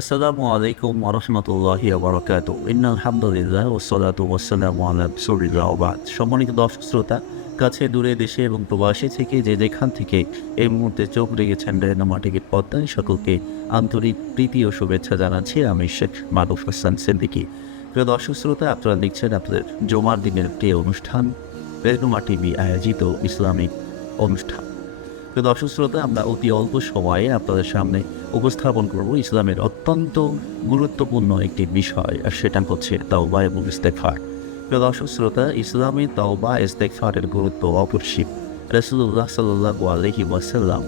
আসসালামু আলাইকুম ওয়া রাহমাতুল্লাহি ওয়া বারাকাতুহু। ইন্নাল হামদুলিল্লাহ ওয়াসসালাতু ওয়াসসালামু আলা রাসূলিল্লাহ ওয়া বা'দ। সম্মানিত দর্শক শ্রোতা, কাছে দূরে দেশে এবং প্রবাসী থেকে যে যেখান থেকে এই মুহূর্তে চোখ রেখেছেন রেডিও টিকিট পর্দায় সকলকে আন্তরিক প্রীতি ও শুভেচ্ছা জানাচ্ছি। আমি শেখ মারুফ হাসান সিদ্দিকী। প্রিয় দর্শক শ্রোতা, আপনারা দেখছেন আপনাদের জুমার দিনের একটি অনুষ্ঠান রেডিও টিভি আয়োজিত ইসলামিক অনুষ্ঠান। তো দর্শক শ্রোতা, আমরা অতি অল্প সময়ে আপনাদের সামনে উপস্থাপন করব ইসলামের অত্যন্ত গুরুত্বপূর্ণ একটি বিষয়, আর সেটা হচ্ছে তাওবা এবং ইস্তেগফার। তো দর্শক শ্রোতা, ইসলামে তাওবা ইস্তেগফারের গুরুত্ব অপরিসীম। রাসূলুল্লাহ সাল্লাল্লাহু আলাইহি ওয়াসাল্লাম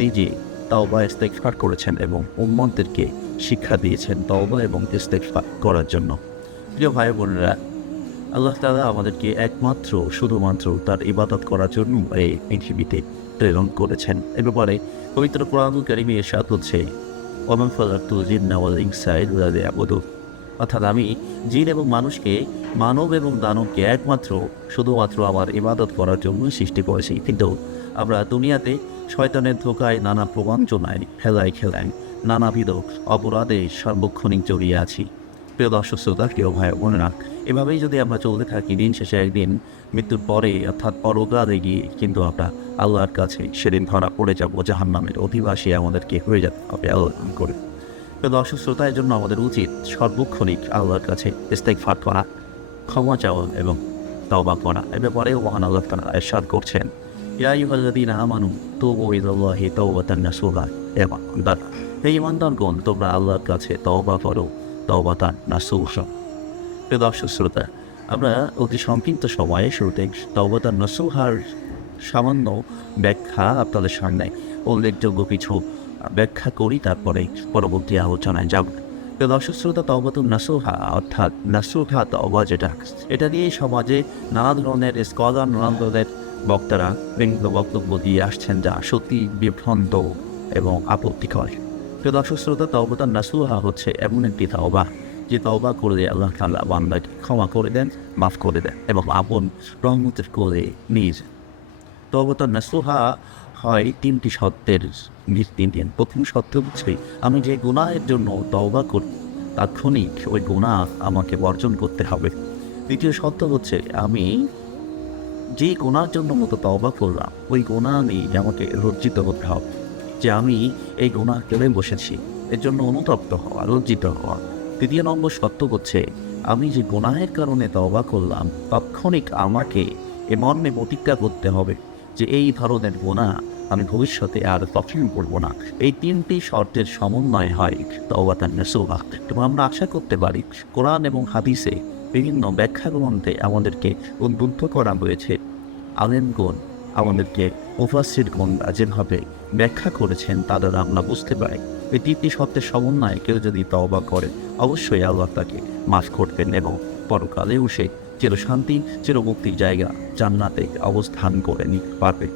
নিজে তাওবা ইস্তেগফার করেছেন এবং উম্মতদেরকে শিক্ষা দিয়েছেন তাওবা এবং ইস্তেগফার করার জন্য। প্রিয় ভাই বোনেরা, আল্লাহ তাআলা আমাদেরকে একমাত্র শুধুমাত্র তার ইবাদত করার জন্য এই পৃথিবীতে প্রেরণ করেছেন। এ ব্যাপারে পবিত্র কোরআনুল কারীমে ইরশাদ হচ্ছে, ওয়ামা খালাকতুল জিন্না ওয়াল ইনসা ইল্লা লিয়াবুদুন। অর্থাৎ আমি জিন এবং মানুষকে, মানব এবং দানবকে একমাত্র শুধুমাত্র আমার ইবাদত করার জন্য সৃষ্টি করেছি। কিন্তু আমরা দুনিয়াতে শয়তানের ধোকায়, নানা প্রবঞ্চনায়, হেলায় খেলায়, নানাবিধ অপরাধে সার্বক্ষণিক জড়িয়ে আছি। প্রিয় দর্শক শ্রোতা, প্রিয় ভাই বোনেরা, এভাবেই যদি আমরা চলতে থাকি, দিন শেষে একদিন মৃত্যুর পরে অর্থাৎ পরকালে গিয়ে কিন্তু আমরা আল্লাহর কাছে সেদিন ধরা পড়ে যাব, জাহান্নামের অধিবাসী আমাদেরকে হয়ে যেতে হবে আল্লাহ করে। তো দর্শক শ্রোতা, এর জন্য আমাদের উচিত সর্বক্ষণিক আল্লাহর কাছে ইস্তেগফার করা, ক্ষমা চাওয়া এবং তওবা করা। এ ব্যাপারে মহান আল্লাহ তাআলা ইরশাদ করছেন, ইয়া আইয়ুহাল্লাযীনা আমানু তুবু ইলাল্লাহি তাওবাতান নাসুহা। হে ঈমানদারগণ, তোমরা আল্লাহর কাছে তওবা করো, তাওবাতান নাসুহা। প্রিয় দর্শক শ্রোতা, আমরা অতি সংক্ষিপ্ত সময়ে শুরুতে তাওবাতান নাসুহার সামান্য ব্যাখ্যা আপনাদের সামনে উল্লেখযোগ্য কিছু ব্যাখ্যা করি, তারপরে পরবর্তী আলোচনায় যাব। তো দর্শক শ্রোতা, তাওবাতুন নাসুহা অর্থাৎ নাসুহা তাওবা যেটা, এটা দিয়ে সমাজে নানা ধরনের স্কলার, নানা ধরনের বক্তারা বিভিন্ন বক্তব্য দিয়ে আসছেন, যা সত্যি বিভ্রান্ত এবং আপত্তিকর। তো দর্শক শ্রোতা, তাওবাতুন নাসুহা হচ্ছে এমন একটি তাওবা যে তাওবা করলে আল্লাহ তাআলা বান্দাকে ক্ষমা করে দেন, মাফ করে দেন এবং আপন রহমতের কোলে নিয়ে যান। তাওবাতুন নাসুহা হয় তিনটি শর্তের ভিত্তিতে। প্রথম শর্ত হচ্ছে, আমি যে গুনাহের জন্য তওবা করি তাৎক্ষণিক ওই গুনাহ আমাকে বর্জন করতে হবে। দ্বিতীয় শর্ত হচ্ছে, আমি যে গুনার জন্য মতো তওবা করলাম ওই গুনাহ নিয়ে আমাকে লজ্জিত হতে হবে, যে আমি এই গুনাহ করে বসেছি, এর জন্য অনুতপ্ত হওয়া, লজ্জিত হওয়া। তৃতীয় নম্বর শর্ত হচ্ছে, আমি যে গুনাহের কারণে তওবা করলাম তাৎক্ষণিক আমাকে এ মর্মে প্রতিজ্ঞা করতে হবে যে এই ধরনের গুনাহ আমি ভবিষ্যতে আর কখনো করব না। এই তিনটি শর্তের সমন্বয় হয় তাওবাতান নাসুহা। এবং আমরা আশা করতে পারি, কোরআন এবং হাদিসে বিভিন্ন ব্যাখ্যা গ্রন্থে আমাদেরকে উদ্বুদ্ধ করা হয়েছে। আলেমগণ আমাদেরকে, মুফাসসিরগণ যেভাবে ব্যাখ্যা করেছেন, তা দ্বারা আমরা বুঝতে পারি এই তিনটি শর্তের সমন্বয়ে কেউ যদি তওবা করে, অবশ্যই আল্লাহ তাকে মাফ করবেন এবং পরকালেও সে চিরশান্তি, চিরমুক্তির জায়গা জান্নাতে অবস্থান করে নিতে পারবে।